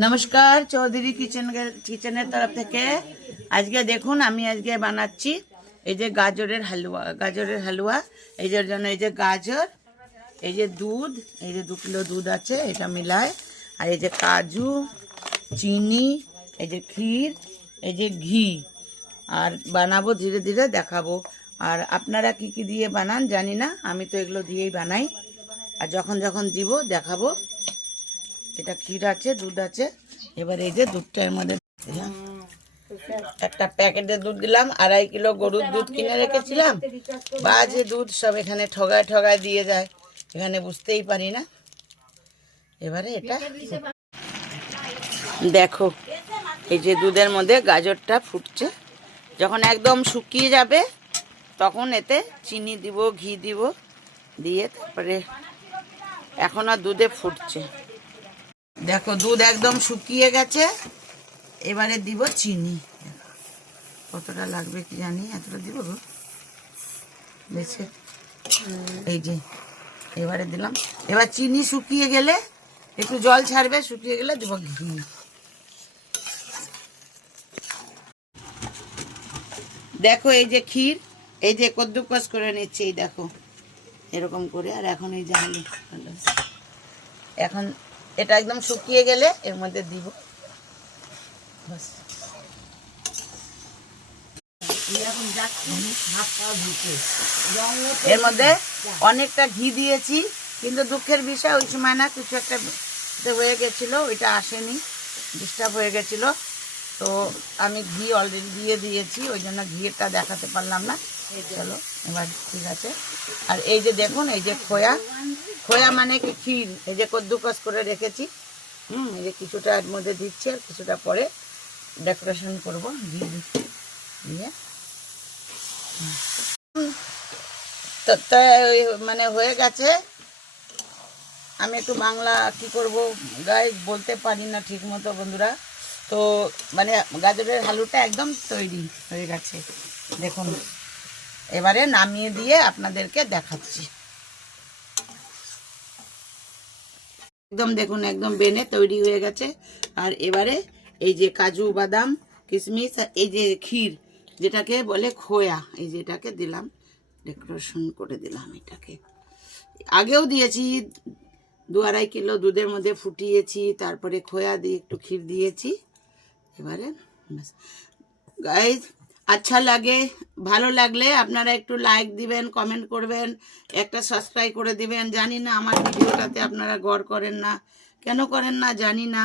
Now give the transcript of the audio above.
नमस्कार चौधरी किचेन तरफ থেকে আজকে দেখুন আমি আজকে বানাচ্ছি এই যে গাজরের হালুয়া এই যে জন্য এই যে গাজর এই যে দুধ এই যে 2 কিলো দুধ আছে এটা মিলায় আর এই যে কাজু চিনি এই যে ক্ষীর এই যে ঘি আর বানাবো ধীরে ধীরে দেখাবো আর আপনারা কি কি দিয়ে বানান জানি না আমি তো এগুলো দিয়েই বানাই আর যখন যখন দিব দেখাবো এটা ক্ষীর আছে দুধ আছে এবার এই যে দুধটার মধ্যে একটা প্যাকেটের দুধ দিলাম 2.5 কিলো গরুর দুধ কিনে রেখেছিলাম বাজে দুধ সব এখানে ঠগায় দিয়ে যায় এখানে বুঝতেই পারি না এবারে এটা দেখো এই যে দুধের মধ্যে গাজরটা ফুটছে যখন একদম শুকিয়ে যাবে তখন এতে চিনি দিব ঘি দিব দিয়ে তারপরে এখনো দুধে ফুটছে দেখো দুধ একদম শুকিয়ে গেছে এবারে দিব চিনি কতটা লাগবে কি জানি এতটা দিব গো বেশি এই যে এবারে দিলাম এবার চিনি শুকিয়ে গেলে একটু জল ছাড়বে শুকিয়ে গেলে দিব ঘি দেখো এই যে ক্ষীর এই যে কদ্দুকস করে নিচ্ছে এই দেখো এরকম করে আর এখন এই যে এখন এটা একদম শুকিয়ে গেলে এর মধ্যে দিব বাস এর মধ্যে অনেকটা ঘি দিয়েছি কিন্তু দুঃখের বিষয় ওই সময় না কিছু একটা হয়ে গেছিলো ওইটা আসেনি ডিস্টার্ব হয়ে গেছিলো তো আমি ঘি অলরেডি দিয়ে দিয়েছি ওই জন্য ঘিটা দেখাতে পারলাম না চলো এবার ঠিক আছে আর এই যে দেখুন এই যে খোয়া মানে কি ক্ষীর এই যে কদ্দুকস করে রেখেছি এই যে কিছুটা এর মধ্যে দিচ্ছি আর কিছুটা পরে ডেকোরেশন করবো ঘি দিয়ে তো মানে হয়ে গেছে আমি একটু বাংলা কি করব গাইস বলতে পারি না ঠিক মতো বন্ধুরা তো মানে গাজরের হালুটা একদম তৈরি হয়ে গেছে দেখুন এবারে নামিয়ে দিয়ে আপনাদেরকে দেখাচ্ছি একদম দেখুন একদম বেনে তৈরি হয়ে গেছে আর এবারে এই যে কাজু বাদাম কিশমিশ এই যে ক্ষীর যেটাকে বলে খোয়া এই যেটাকে দিলাম ডেকোরেশন করে দিলাম এটাকে আগেও দিয়েছি 2-2.5 কিলো দুধের মধ্যে ফুটিয়েছি তারপরে খোয়া দিয়ে একটু ক্ষীর দিয়েছি এবারে গাইস আচ্ছা লাগে ভালো লাগলে আপনারা একটু লাইক দিবেন কমেন্ট করবেন একটা সাবস্ক্রাইব করে দিবেন জানি না আমার ভিডিওটাতে আপনারা গড় করেন না কেন করেন না জানি না